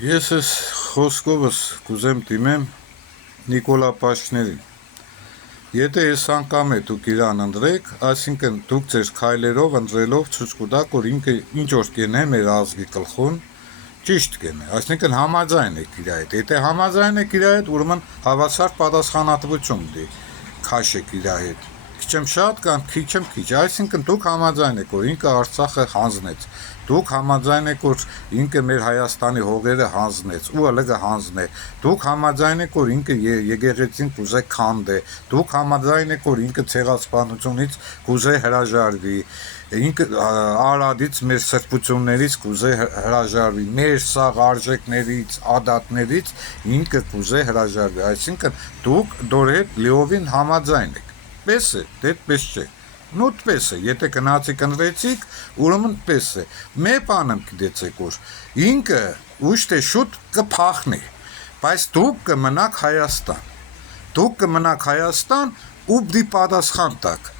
Ես ես խոսքովս կուզեմ դիմեմ Նիկոլա Պաշտներին։ Եթե ես անգամ է դուք իրան ընտրեք, այսինքն դուք ձեր քայլերով ընտրելով ցույց կտաք, որ ինքը ինչ որ կենե մեր ազգի գլխուն, ճիշտ կենե, այսինքն համաձայն եք իր հետ։ Եթե համաձայն եք իր հետ, ուրեմն հավասար պատասխանատվություն դի քաշեք իր հետ։ Քիչ եմ շատ կամ քիչ եմ քիչ, այսինքն դուք համաձայն եք, որ ինքը Արցախը հանձնեց։ Դուք համաձայն եք, որ ինքը մեր Հայաստանի հողերը հանձնեց, ու ըլը հանձնե։ Դուք համաձայն եք, որ ինքը եկեղեցին կուզե քանդե։ Դուք համաձայն եք, որ ինքը ցեղասպանությունից կուզե հրաժարվի։ Ինքը Արադից մեր սրբություններից կուզե հրաժարվի, մեր սաղ արժեքներից, ադատներից ինքը կուզե հրաժարվի։ Այսինքն դուք դոր հետ լիովին համաձայն եք։ Պես է, դետպես չէ։ Նույն պես է, եթե գնացիք ընտրեցիք, ուրեմն պես է։ Մե բանեմ գիտեցեք որ ինքը ուշ թե շուտ կփախնի, բայց դուք կմնաք Հայաստան։ Դուք կմնաք Հայաստան ու դի պատասխան տաք,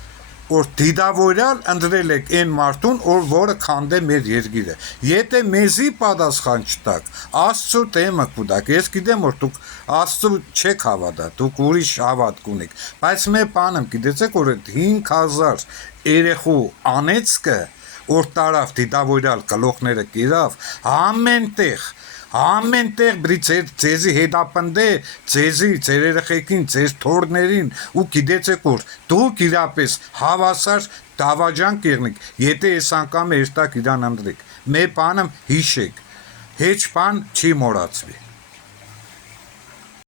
որ դիդավորյալ ընտրել եք այն մարդուն, որը քանդե մեր երկիրը։ Եթե մեզի պատասխան չտաք, Աստծո դեմը կուտակ։ Ես գիտեմ, որ դուք Աստծո չեք հավատա, դուք ուրիշ հավատք ունեք, բայց մե բանը գիտեցեք, որ այդ 5000 երեխու անեծքը, որ տարավ դիդավորյալ գլոխները կիրավ, ամենտեղ ձեզի հետապնդե, ձեր երեխեքին, ձեր թորներին, ու գիտեցեք որ դուք իրապես հավասար դավաճան կեղնիք, եթե ես անգամ երտակ իրան ընտրեք։ Մե բանը հիշեք, հեչ բան չի մոռացվի։